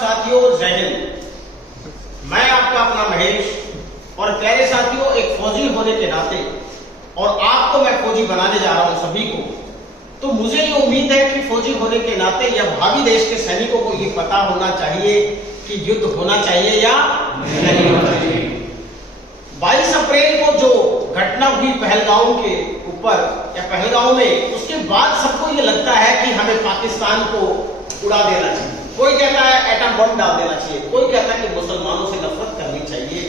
साथियों, जय हिंद। मैं आपका अपना महेश और प्यारे साथियों, एक फौजी होने के नाते और आपको मैं फौजी बनाने जा रहा हूं सभी को, तो मुझे ये उम्मीद है कि फौजी होने के नाते या भावी देश के सैनिकों को ये पता होना चाहिए कि युद्ध होना चाहिए या नहीं होना चाहिए। 22 अप्रैल को जो घटना हुई पहलगांव के ऊपर या पहलगांव में, उसके बाद सबको ये लगता है कि हमें पाकिस्तान को उड़ा देना चाहिए। कोई कहता है एटम बम डाल देना चाहिए, कोई कहता है कि मुसलमानों से नफरत करनी चाहिए।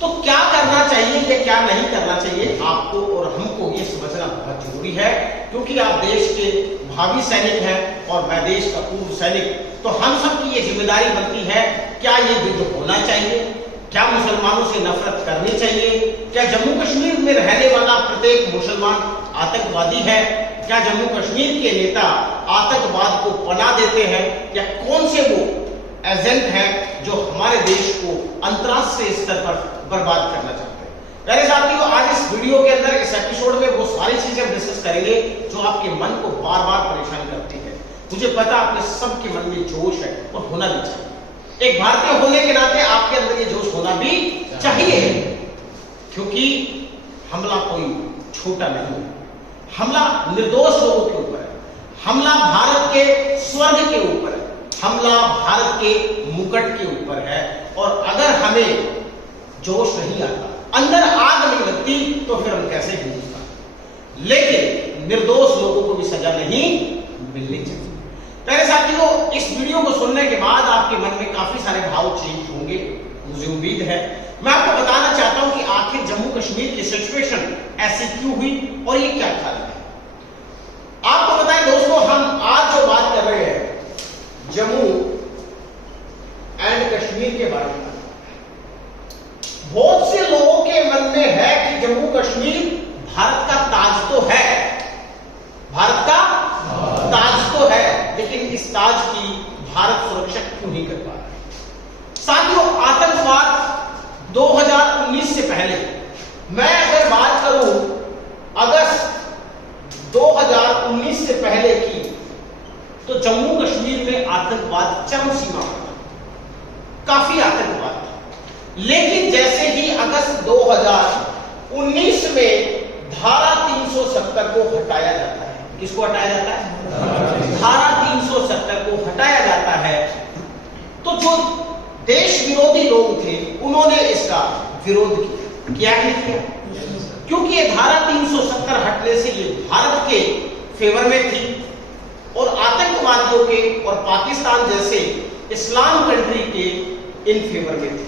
तो क्या करना चाहिए या क्या नहीं करना चाहिए, आपको और हमको ये समझना बहुत जरूरी है, क्योंकि आप देश के भावी सैनिक हैं और मैं देश का पूर्व सैनिक। तो हम सब की ये जिम्मेदारी बनती है, क्या ये युद्ध होना चाहिए, क्या मुसलमानों से नफरत करनी चाहिए, क्या जम्मू कश्मीर में रहने वाला प्रत्येक मुसलमान आतंकवादी है, क्या जम्मू कश्मीर के नेता आतंकवाद को पनाह देते हैं, या कौन से वो एजेंट हैं जो हमारे देश को अंतरराष्ट्रीय स्तर पर बर्बाद करना चाहते हैं। प्यारे साथियों, आज इस वीडियो के अंदर, इस एपिसोड में वो सारी चीजें डिस्कस करेंगे जो आपके मन को बार बार परेशान करती है। मुझे पता आपके सबके मन में जोश है और होना भी चाहिए। एक भारतीय होने के नाते आपके अंदर ये जोश होना भी चाहिए, क्योंकि हमला कोई छोटा नहीं है। हमला निर्दोष लोगों के ऊपर है, हमला भारत के स्वर्ग के ऊपर है, हमला भारत के मुकुट के ऊपर है। और अगर हमें जोश नहीं आता, अंदर आग नहीं लगती, तो फिर हम कैसे जीते। लेकिन निर्दोष लोगों को भी सजा नहीं मिलनी चाहिए। प्यारे साथियों, इस वीडियो को सुनने के बाद आपके मन में काफी सारे भाव चेंज होंगे, मुझे उम्मीद है। मैं आपको बताना चाहता हूं कि आखिर जम्मू कश्मीर की सिचुएशन ऐसी क्यों हुई और ये क्या कारण है। आपको बताएं दोस्तों, हम आज जो बात कर रहे हैं जम्मू एंड कश्मीर के बारे में, बहुत से लोगों के मन में है कि जम्मू कश्मीर भारत का ताज तो है, भारत का ताज तो है, लेकिन इस ताज की भारत सुरक्षा क्यों नहीं कर पा रहा। साथियों, आतंकवाद 2019 से पहले, मैं अगर बात करूं अगस्त 2019 से पहले की, तो जम्मू कश्मीर में आतंकवाद चरम सीमा पर था, काफी आतंकवाद था। लेकिन जैसे ही अगस्त 2019 में धारा 370 को हटाया जाता है, किसको हटाया जाता है, धारा 370 को हटाया जाता है, तो जो देश विरोधी लोग थे उन्होंने इसका विरोध किया। क्या किया? क्योंकि ये धारा 370 हटने से ये भारत के फेवर में थी और आतंकवादियों के और पाकिस्तान जैसे इस्लाम कंट्री के इन फेवर में थी।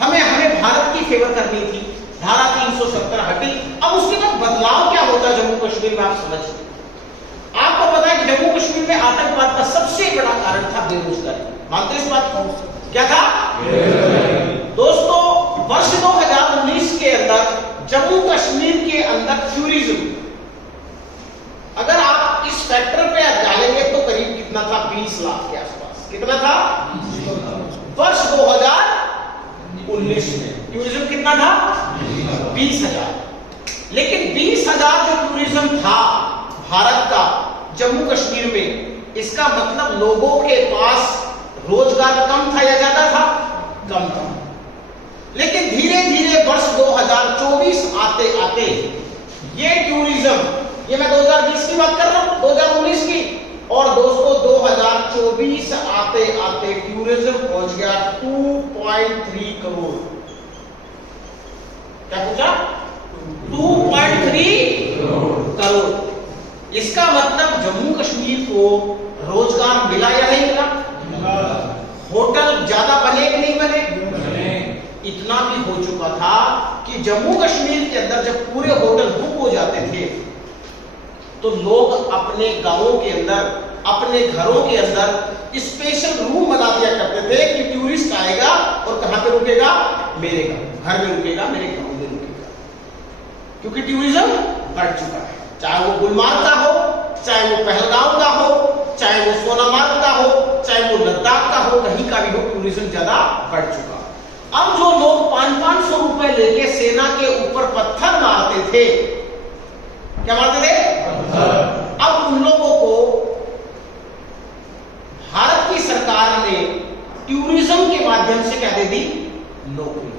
हमें भारत की फेवर करनी थी। धारा 370 हटी। अब उसके बाद बदलाव क्या होता है जम्मू कश्मीर में, आप समझिए। आपको पता है कि जम्मू कश्मीर में आतंकवाद का सबसे बड़ा कारण था बेरोजगारी। मानते इस बात को? क्या था? दोस्तों, वर्ष 2019 के अंदर जम्मू कश्मीर के अंदर टूरिज्म, अगर आप इस फैक्टर पे डालेंगे तो करीब कितना था, 20 लाख के आसपास। कितना था? वर्ष 2019 में टूरिज्म कितना था? 20,000। लेकिन 20,000 जो टूरिज्म था भारत का जम्मू कश्मीर में, इसका मतलब लोगों के पास रोजगार कम था या ज्यादा था? कम था। लेकिन धीरे धीरे वर्ष 2024 आते आते ये टूरिज्म, ये मैं 2020 की बात कर रहा हूं, 2019 की, और दोस्तों 2024 आते आते टूरिज्म पहुंच गया 2.3 करोड़। क्या पहुंचा? 2.3 करोड़। इसका मतलब जम्मू कश्मीर को रोजगार मिला या नहीं मिला? होटल ज्यादा बने कि नहीं बने? इतना भी हो चुका था कि जम्मू कश्मीर के अंदर जब पूरे होटल बुक हो जाते थे, तो लोग अपने गांवों के अंदर, अपने घरों के अंदर स्पेशल रूम बना दिया करते थे कि टूरिस्ट आएगा और कहां पे रुकेगा? मेरे घर में रुकेगा, मेरे गांव में रुकेगा। क्योंकि टूरिज्म बढ़ चुका है, चाहे वो गुलमार्ग का हो, चाहे वो पहलगाम का हो, चाहे वो सोनामार्ग का हो, चाहे वो लद्दाख का हो, कहीं का भी हो, टूरिज्म ज्यादा बढ़ चुका। अब जो लोग 500-500 रुपए लेके सेना के ऊपर पत्थर मारते थे, क्या मारते थे? अब उन लोगों को भारत की सरकार ने टूरिज्म के माध्यम से क्या दे दी? नौकरी।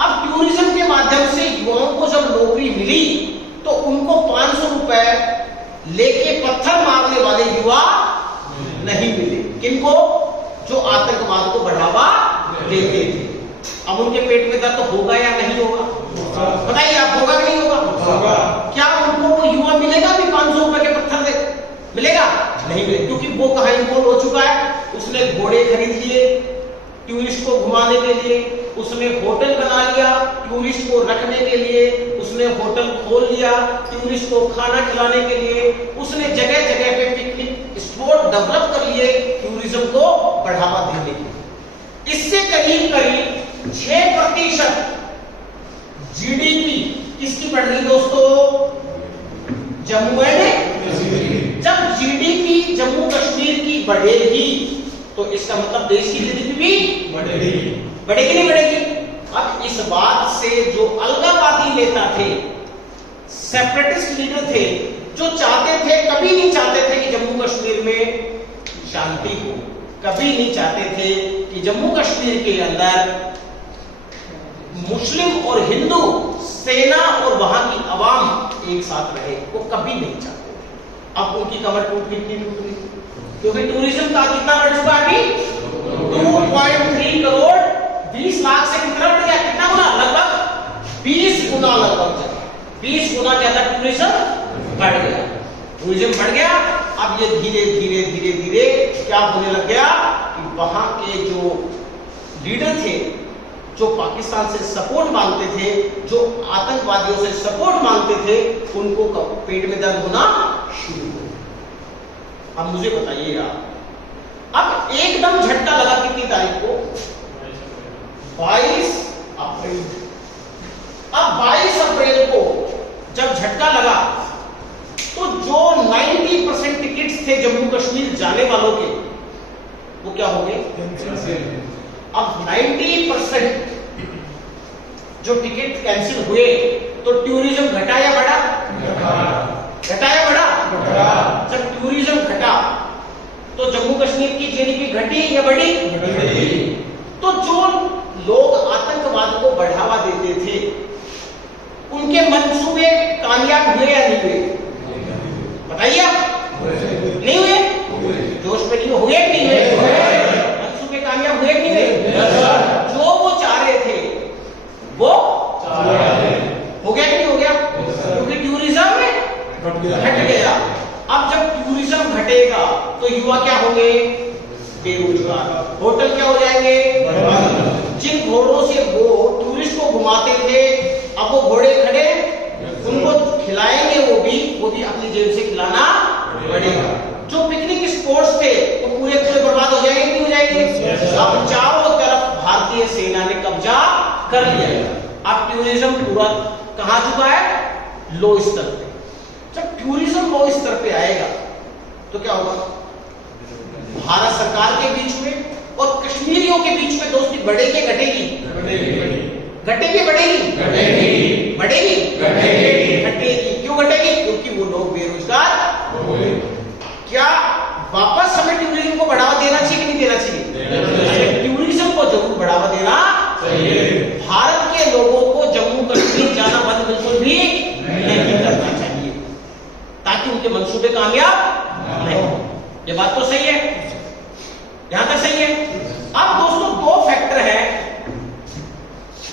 अब टूरिज्म के माध्यम से युवाओं को जब नौकरी मिली तो उनको 500 रुपए लेके पत्थर मारने वाले युवा नहीं मिले। किनको? जो आतंकवाद को बढ़ावा देते थे। अब उनके पेट में दर्द तो होगा या नहीं होगा? बताइए आप, होगा कि नहीं होगा? क्या उनको वो युवा मिलेगा भी 500 रुपए के पत्थर दे? मिलेगा? नहीं मिलेगा, क्योंकि वो कहानी बोल हो चुका है। उसने घोड़े खरीद लिए टूरिस्ट को घुमाने के लिए, उसने होटल बना लिया टूरिस्ट को रखने के लिए, उसने होटल खोल लिया टूरिस्ट को खाना खिलाने के लिए, उसने जगह जगह पे पिकनिक स्पॉट डेवलप कर लिए टूरिज्म को बढ़ावा देने के लिए। इससे करीब करीब 6% जीडीपी किसकी बढ़ रही दोस्तों? जम्मू एंड जब जीडीपी जम्मू कश्मीर की बढ़ेगी तो इसका मतलब देश की जीडीपी भी बढ़ेगी नहीं बढ़ेगी? अब इस बात से जो अलगाववादी नेता थे, सेपरेटिस्ट लीडर थे, जो चाहते थे, कभी नहीं चाहते थे कि जम्मू कश्मीर में शांति हो, कभी नहीं चाहते थे कि जम्मू कश्मीर के अंदर मुस्लिम और हिंदू सेना और वहां की आवाम एक साथ रहे, वो कभी नहीं चाहते थे। अब उनकी कमर टूट गई, क्योंकि टूरिज्म का कितना बढ़ चुका है अभी? 2.3 करोड़ 20 लाख से कितना बढ़ गया? कितना गुना? लगभग 20 गुना, लगभग 20 गुना ज्यादा टूरिज्म बढ़ गया। टूरिज्म बढ़ गया। अब ये धीरे धीरे धीरे धीरे क्या होने लग गया कि वहां के जो लीडर थे, जो पाकिस्तान से सपोर्ट मांगते थे, जो आतंकवादियों से सपोर्ट मांगते थे, उनको पेट में दर्द होना शुरू हो। अब मुझे बताइए आप, अब एकदम झटका लगा कितनी तारीख को? 22 अप्रैल। अब 22 अप्रैल को जब झटका लगा तो जो 90% टिकट्स थे जम्मू कश्मीर जाने वालों के, वो क्या हो गए? अब 90% जो टिकट कैंसिल हुए तो टूरिज्म घटा या बढ़ा? घटा या बढ़ा? जब टूरिज्म घटा तो जम्मू कश्मीर की जीडीपी घटी या बढ़ी? तो जो लोग आतंकवाद को बढ़ावा देते थे, उनके मंसूबे कामयाब हुए या नहीं हुए? बताइए आप। नहीं हुए? जोश में नहीं हुए? नहीं हुए? मंसूबे कामयाब हुए नहीं हुए? जो वो चाह रहे थे वो हो गया कि नहीं हो गया? क्योंकि टूरिज्म घट गया। अब जब टूरिज्म घटेगा तो युवा क्या होंगे? बेरोजगार। होटल क्या हो जाएंगे? जिन घोड़ों से वो टूरिस्ट को घुमाते थे, अब वो घोड़े खड़े, उनको खिलाएंगे, वो भी अपनी जेब से खिलाना पड़ेगा। जो पिकनिक स्पॉट्स थे वो पूरे बर्बाद हो जाएंगे नहीं हो जाएंगे? अब चारों तरफ भारतीय सेना ने कब्जा कर लिया। अब टूरिज्म पूरा कहां चुका है? लो स्तर पे। जब टूरिज्म लो स्तर पे आएगा तो क्या होगा? भारत सरकार के बीच में और कश्मीरियों के बीच में दोस्ती बढ़ेगी घटेगी? घटेगी बढ़ेगी? बढ़ेगी? घटेगी। क्यों घटेगी? क्योंकि वो लोग बेरोजगार। क्या वापस हमें टूरिज्म को बढ़ावा देना चाहिए कि नहीं देना चाहिए? टूरिज्म को जरूर बढ़ावा देना चाहिए। भारत के लोगों को जम्मू कश्मीर जाना बंद बिल्कुल भी नहीं करना चाहिए, ताकि उनके मंसूबे कामयाब नहीं हो। ये बात तो सही है, यहां तक सही है। अब दोस्तों दो फैक्टर हैं,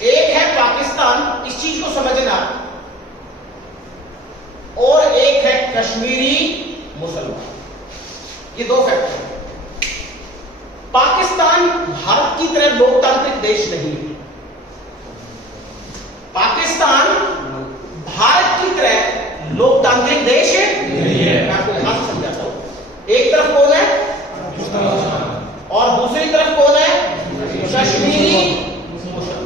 एक है पाकिस्तान, इस चीज को समझना, और एक है कश्मीरी मुसलमान। ये दो फैक्टर हैं। पाकिस्तान भारत की तरह लोकतांत्रिक देश नहीं है। पाकिस्तान भारत की तरह लोकतांत्रिक देश है नहीं है। मैं आपको यहां से समझाता हूं। एक तरफ कौन है? और दूसरी तरफ कौन है? कश्मीरी मुसलमान।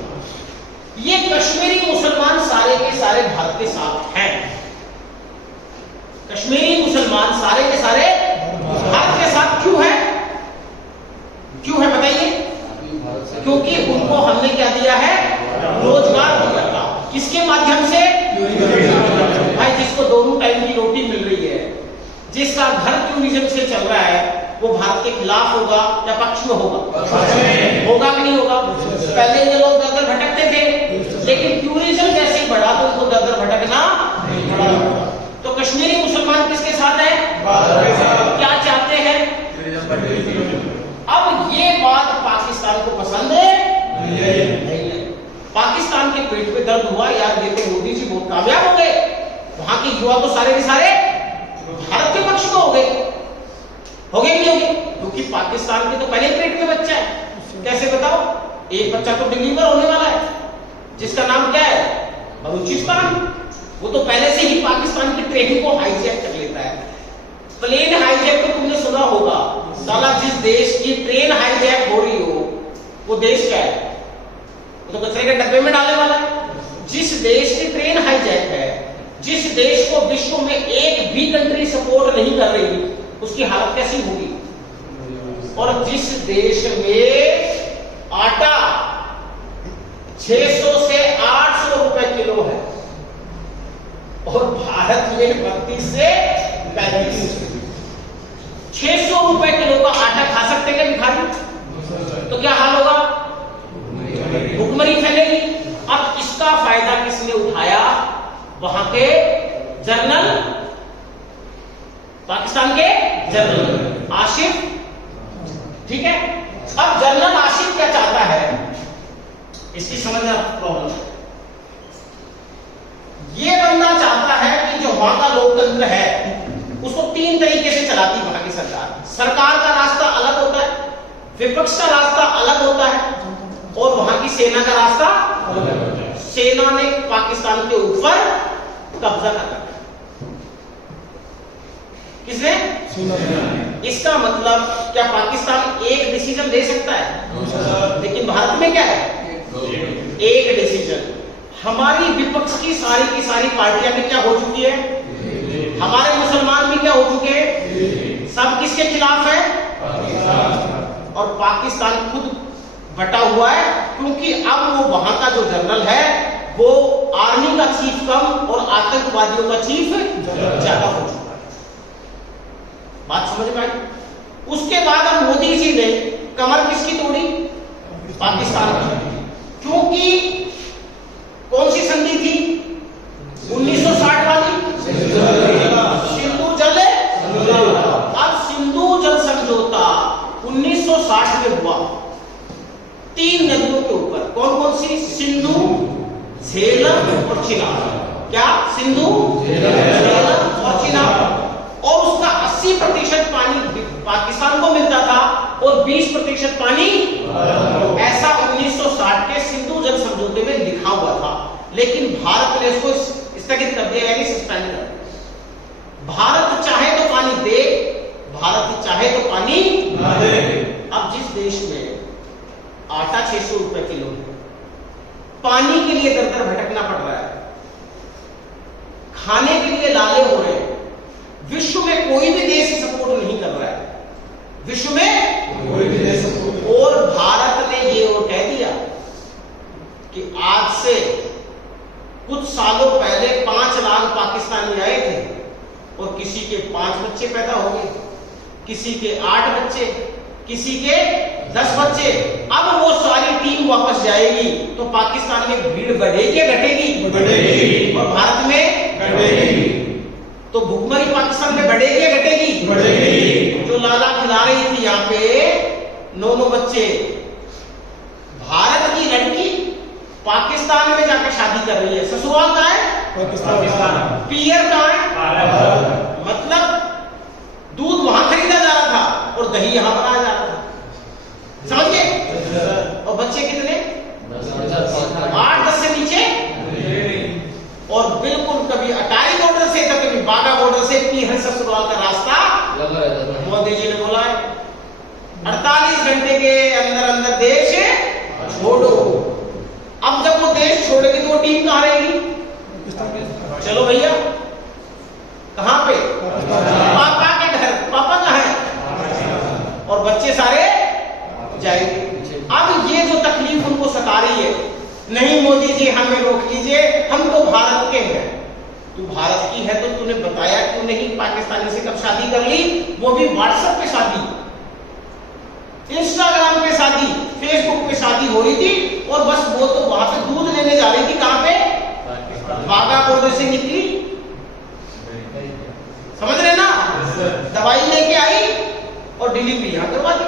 ये कश्मीरी मुसलमान सारे के सारे भारत के साथ हैं। कश्मीरी मुसलमान सारे के सारे भारत के साथ क्यों है? क्यों है बताइए? क्योंकि उनको हमने क्या दिया है? रोजगार दिया था। किसके माध्यम से? भाई जिसको दोनों टाइम की रोटी मिल रही है, जिसका घर टूरिज्म से चल रहा है, वो भारत के खिलाफ होगा या पक्ष में होगा? होगा कि नहीं होगा? पहले ये लोग दर दर भटकते थे, लेकिन टूरिज्म जैसे ही बढ़ा तो उनको दर दर भटकना पड़ा। तो कश्मीरी मुसलमान किसके साथ है? क्या चाहते हैं? अब ये बात पाकिस्तान को पसंद है नहीं। पाकिस्तान के पेट पे दर्द हुआ, यार देखो मोदी जी बहुत कामयाब हो गए, वहां के युवा तो सारे के सारे भारत के पक्ष में हो गए कि नहीं हो गए? क्योंकि पाकिस्तान के तो पहले पेट में बच्चा है। कैसे बताओ? एक बच्चा तो डिलीवर होने वाला है, जिसका नाम क्या है? बलूचिस्तान। वो तो पहले से ही पाकिस्तान की ट्रेन को हाईजैक कर लेता है। प्लेन हाईजैक तो तुमने सुना होगा, साला जिस देश की ट्रेन हाईजैक हो रही हो वो देश क्या है? वो तो कचरे के डब्बे में डालने वाला है। जिस देश की ट्रेन हाईजैक है, जिस देश को विश्व में एक भी कंट्री सपोर्ट नहीं कर रही, उसकी हालत कैसी होगी? और जिस देश में आटा 600 से 800 रुपए किलो है और भारत में 32 से 35, 600 रुपए किलो का आटा खा सकते हैं भिखारी? तो क्या हाल होगा? भुखमरी फैलेगी। अब इसका फायदा किसने उठाया? वहां के जनरल, पाकिस्तान के जनरल आसिफ। ठीक है, अब जनरल आसिफ क्या चाहता है, इसकी समझना प्रॉब्लम है। ये बंदा चाहता है कि जो वहां का लोकतंत्र है उसको 3 तरीके से चलाती वहां की सरकार। सरकार का रास्ता अलग होता है, विपक्ष का रास्ता अलग होता है, और वहां की सेना का रास्ता अलग होता है। सेना ने पाकिस्तान के ऊपर कब्जा कर रखा। किसने? इसका मतलब क्या पाकिस्तान एक डिसीजन ले सकता है? लेकिन भारत में क्या है? एक डिसीजन। हमारी विपक्ष की सारी पार्टियां भी क्या हो चुकी है? हमारे मुसलमान भी क्या हो चुके हैं? सब किसके खिलाफ है? और पाकिस्तान खुद बटा हुआ है, क्योंकि अब वो वहां का जो जनरल है वो आर्मी का चीफ कम और आतंकवादियों का चीफ ज्यादा हो चुका है। बात समझ में आई? उसके बाद अब मोदी जी ने कमर किसकी तोड़ी? पाकिस्तान की। क्योंकि कौन सी संधि थी? 1960 वाली सिंधु जल। अब सिंधु जल समझौता 1960 में हुआ 3 नदियों के ऊपर। कौन कौन सी? सिंधु, झेलम और चिनाब। क्या? सिंधु, झेलम और चिनाब। और उसका 80% पानी पाकिस्तान को मिलता था और 20% पानी ऐसा 1960 के सिंधु जल समझौते में लिखा हुआ था। लेकिन भारत ने इसको स्थगित कर दिया, यानी सस्पेंड कर दिया। भारत चाहे तो पानी दे, भारत चाहे तो पानी ना दे। अब जिस देश में आटा 600 रुपए किलो है, पानी के लिए दर दर भटकना पड़ रहा है, खाने के लिए लाले हो रहे हैं, विश्व में कोई भी देश सपोर्ट नहीं कर रहा है, विश्व में कोई भी देश सपोर्ट। और भारत ने ये और कह दिया कि आज से कुछ सालों पहले 5 लाख पाकिस्तानी आए थे और किसी के 5 बच्चे पैदा हो गए, किसी के 8 बच्चे, किसी के 10 बच्चे। अब वो सारी टीम वापस जाएगी तो पाकिस्तान में भीड़ बढ़ेगी या घटेगी? बढ़ेगी। और भारत में घटेगी। तो भुखमरी पाकिस्तान में बढ़ेगी या घटेगी? बढ़ेगी। जो लाला खिला रही थी यहाँ पे 9 बच्चे, भारत की लड़की पाकिस्तान में जाकर शादी कर रही है। ससुराल कहाँ है? पाकिस्तान। पियर कहाँ है? मतलब दूध वहां खरीदा जा रहा था और दही यहां बनाया जा रहा था। समझ गए? और बच्चे कितने? 8-10 से नीचे। और बिल्कुल कभी अटारी बॉर्डर से तो कभी बाघा बॉर्डर से पीहर ससुराल का रास्ता मोदी जी ने बोला है 48 घंटे के अंदर अंदर देश छोड़ो। अब जब वो देश छोड़ेगी तो वो टीम कहां रहेगी? चलो भैया, कहां पे? पापा के घर। पापा कहां है? और बच्चे सारे जाएंगे। अब ये जो तकलीफ उनको सता रही है, नहीं मोदी जी हमें रोक लीजिए, हम तो भारत के हैं। तू भारत की है तो तूने बताया क्यों नहीं? पाकिस्तानी से कब शादी कर ली? वो भी व्हाट्सएप पे शादी। इंस्टाग्राम पे शादी, फेसबुक पे शादी हो रही थी और बस वो तो वहां पे दूध लेने जा रही थी, कहां पे, बागा बॉर्डर से निकली, समझ रहे ना, दवाई लेके आई और डिलीवरी यहां करवा दी।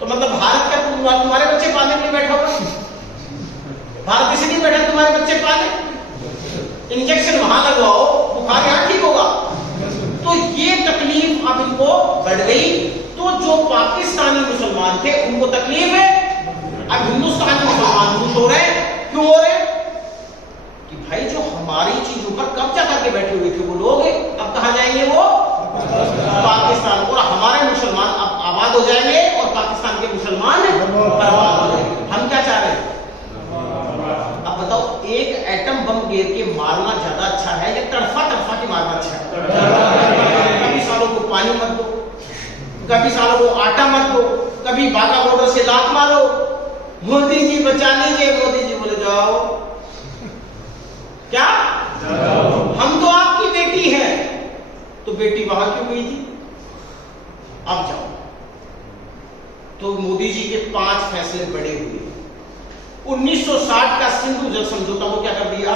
तो मतलब भारत का तुम्हारे बच्चे पालने के लिए बैठा हुआ, भारत इसलिए बैठा तुम्हारे बच्चे पाले, इंजेक्शन वहां लगवाओ, बुखार यहां ठीक होगा। तो ये तकलीफ अब इनको बढ़ गई। तो जो पाकिस्तानी मुसलमान थे उनको तकलीफ है, अब हिंदुस्तानी मुसलमान खुश हो रहे हैं। क्यों हो रहे हैं? कि भाई जो हमारी चीजों पर कब्जा करके बैठे हुए थे वो लोग अब कहां जाएंगे, वो पाकिस्तान, और हमारे मुसलमान अब आबाद हो जाएंगे और पाकिस्तान के मुसलमान बर्बाद हो जाएंगे। हम क्या चाह रहे हैं? अब बताओ, एक एटम बम गिर के मारना ज्यादा अच्छा है या तड़फा तड़फा के मारना अच्छा है? कभी सालों को पानी मत दो, कभी सालों को आटा मत दो, कभी बागा बॉर्डर से लात मारो, मोदी जी बचा लीजिए, मोदी जी बोले जाओ, क्या हम तो आपकी बेटी है, तो बेटी वहां क्यों गई थी, अब जाओ। तो मोदी जी के 5 फैसले बड़े हुए। 1960 का सिंधु जल समझौता को क्या कर दिया,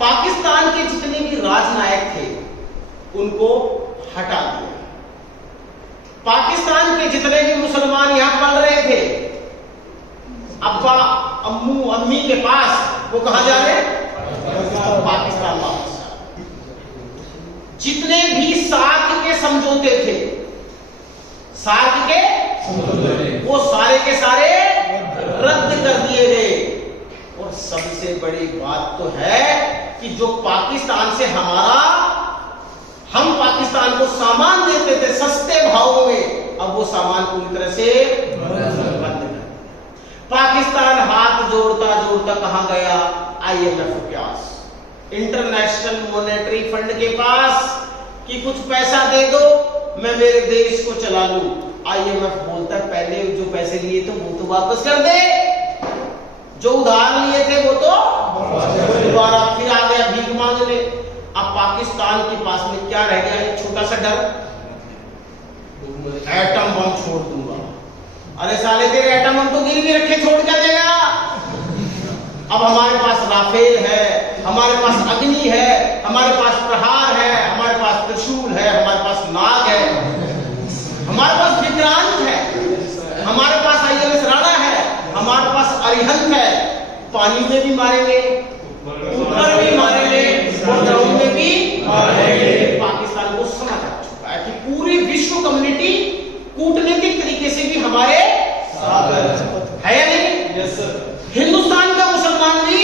पाकिस्तान के जितने भी राजनायक थे उनको हटा दिया। पाकिस्तान के जितने भी मुसलमान यहां पढ़ रहे थे, अब्बा अम्मू अम्मी के पास, वो कहां जा रहे हैं, पाकिस्तान वापस। जितने भी सार्क के समझौते थे, सार्क के वो सारे के सारे रद्द कर दिए गए। और सबसे बड़ी बात तो है कि जो पाकिस्तान से हम पाकिस्तान को सामान देते थे सस्ते भावों में, अब वो सामान पूरी तरह से बंद कर। पाकिस्तान हाथ जोड़ता जोड़ता कहां गया, IMF के पास, इंटरनेशनल मॉनेटरी फंड के पास, कि कुछ पैसा दे दो मैं मेरे देश को चला लूं। IMF बोलता है पहले जो पैसे लिए थे वो तो वापस कर दे, जो उधार लिए थे वो तो दोबारा, फिर आ गया भीख मांगने। अब पाकिस्तान के पास में क्या रह गया, एक छोटा सा डर, एटम बम छोड़ दूंगा। अरे साले तेरे एटम बम तो गिरवी रखे छोड़ क्या देगा। अब हमारे पास राफेल है, हमारे पास अग्नि है, हमारे पास प्रहार है, हमारे पास त्रिशूल है, हमारे पास नाग है, हमारे पास विक्रांत है, हमारे पास INS राणा है, हमारे पास अरिहंत है। पानी में भी मारेंगे, ऊपर भी मारेंगे और ग्राउंड में भी मारेंगे। पाकिस्तान को समझ आ चुका है कि पूरी विश्व कम्युनिटी कूटनीतिक तरीके से भी हमारे साथ है या नहीं? Yes sir. हिंदुस्तान का मुसलमान भी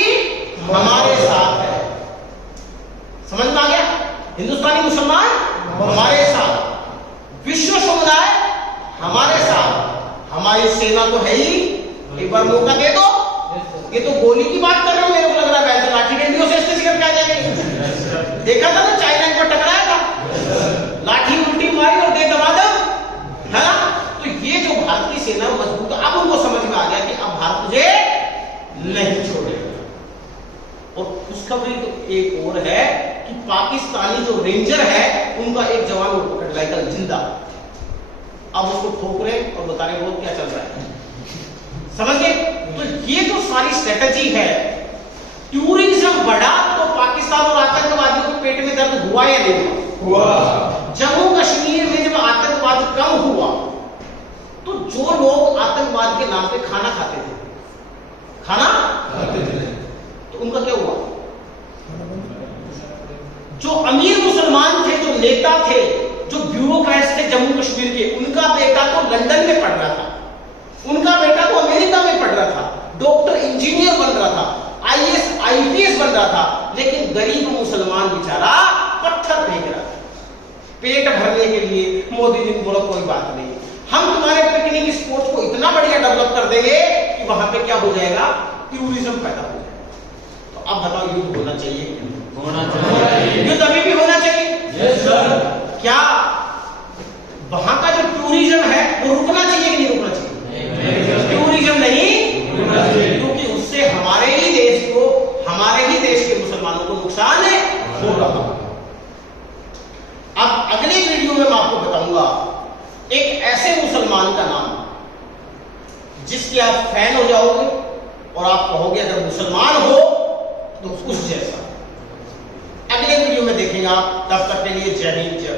हमारे साथ है, समझ में आ गया? हिंदुस्तानी मुसलमान हमारे साथ, विश्व समुदाय हमारे साथ, हमारी सेना तो है ही। एक बार मौका दे दो, ये तो गोली की बात कर रहे हो, मेरे को लग रहा है लाठी डंडियों से इससे करके आ जाएंगे। देखा था ना, चाइना एक बार टकराया था, लाठी उल्टी मारी और दे दबादम, है ना? तो ये जो भारत की सेना मजबूत, अब उनको समझ में आ गया कि अब भारत मुझे नहीं छोड़ेगा। और खुशखबरी तो एक और है कि पाकिस्तानी जो रेंजर है उनका एक जवान को पकड़ लाया कल जिंदा। अब उसको ठोक रहे और बता रहे वो क्या चल रहा है, समझ गए? तो ये जो सारी स्ट्रेटजी है, टूरिज्म बढ़ा तो पाकिस्तान और आतंकवादियों के पेट में दर्द हुआ या नहीं हुआ? जम्मू कश्मीर में जब आतंकवाद कम हुआ तो जो लोग आतंकवाद के नाम पे खाना खाते थे, तो उनका क्या हुआ? जो अमीर मुसलमान थे, जो नेता थे, जो ब्यूरोक्रेट्स थे जम्मू कश्मीर के, उनका बेटा तो लंदन में पढ़ रहा था, उनका बेटा तो अमेरिका में पढ़ रहा था, डॉक्टर इंजीनियर बन रहा था, IAS IPS बन रहा था, लेकिन गरीब मुसलमान बेचारा पत्थर फेंक रहा था पेट भरने के लिए। मोदी जी ने बोला कोई बात नहीं, हम तुम्हारे पिकनिक स्पॉट को इतना बढ़िया डेवलप कर देंगे कि वहां पे क्या हो जाएगा, टूरिज्म पैदा हो जाएगा। तो अब बताओ, युद्ध होना चाहिए? होना चाहिए। युद्ध अभी भी होना चाहिए? Yes sir. क्या वहां का जो टूरिज्म है वो रुकना चाहिए कि नहीं रुकना चाहिए? टूरिज्म नहीं रुकना चाहिए, क्योंकि उससे हमारे ही देश को, हमारे ही देश के मुसलमानों को नुकसान हो रहा है। अब अगले वीडियो में मैं आपको बताऊंगा ऐसे मुसलमान का नाम जिसके आप फैन हो जाओगे और आप कहोगे अगर मुसलमान हो तो उस जैसा। अगले वीडियो में देखेंगे आप, तब तक के लिए जय हिंद।